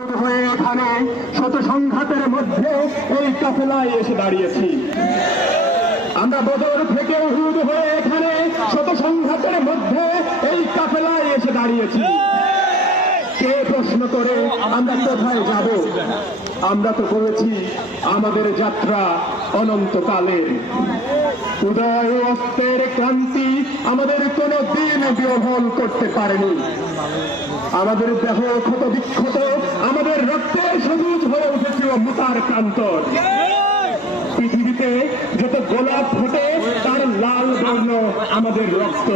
হয়ে এখানে শত সংঘাতের মধ্যে এই কাফেলায় এসে দাঁড়িয়েছি। আমরা বদর থেকে উহুদ হয়ে এখানে শত সংঘাতের মধ্যে এই কাফেলায় এসে দাঁড়িয়েছি। কে প্রশ্ন করে আমরা কোথায় যাব? আমরা তো বলেছি আমাদের যাত্রা অনন্তকালের। উদয় অস্তের ক্রান্তি আমাদের কোনো দিন বিহ্বল করতে পারেনি। আমাদের দেহ ক্ষত বিক্ষত, আমাদের রক্তে সবুজ হয়ে উঠেছিল মুতার প্রান্তর। পৃথিবীতে যত গোলাপ ফোটে তার লাল বর্ণ আমাদের রক্ত,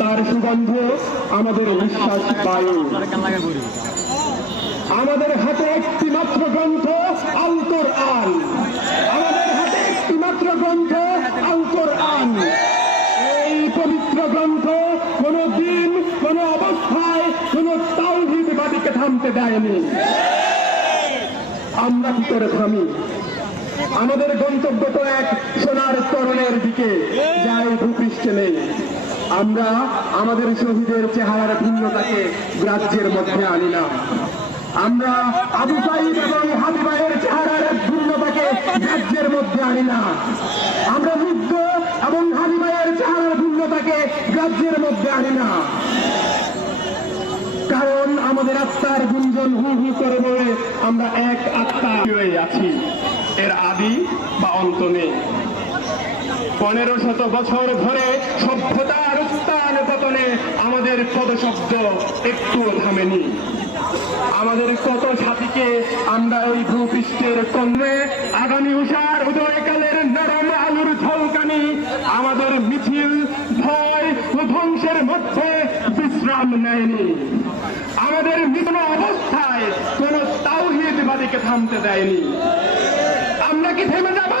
তার সুগন্ধ আমাদের নিঃশ্বাস বায়ু। আমাদের হাতে একটি মাত্র গ্রন্থ আল কোরআন, আমাদের হাতে একটি মাত্র গ্রন্থ আল কোরআন। এই পবিত্র গ্রন্থ কোন দিন কোন অবস্থায় কোন তাওহীদবাদীকে থামতে দেয়নি। আমরা কি করে থামি? আমাদের গন্তব্য তো এক সোনার তরণের দিকে, যাই ভূপৃষ্ঠে নেই। আমরা আমাদের শহীদের চেহারার ভিন্নতাকে গ্রাহ্যের মধ্যে আনি না। আমরা আবু সাঈদ এবং হাবিবাইয়ের চেহারার ভিন্নতাকে গ্রাহ্যের মধ্যে আনি না। আমরা মুগ্ধ এবং হাবিবাইয়ের চেহারার ভিন্নতাকে গ্রাহ্যের মধ্যে আনি না। কারণ আমাদের আত্মার গুঞ্জন হু হু করে বলে আমরা এক আত্মা হয়ে আছি, এর আদি বা অন্ত নেই। 1500 বছর ধরে সভ্যতার উত্থান পতনে আমাদের পদশব্দ একটুও থামেনি। আমাদের কত সাথীকে আমরা ওই ভূপৃষ্ঠের কর্মে আগামী উষার উদয়কালের নরম আলুর ঝলকানি আমাদের মিছিল ভয় ও ধ্বংসের মধ্যে বিশ্রাম নেয়নি। আমাদের কোন অবস্থায় কোন তাওহীদবাদীকে থামতে দেয়নি। আমরা কি থেমে যাব?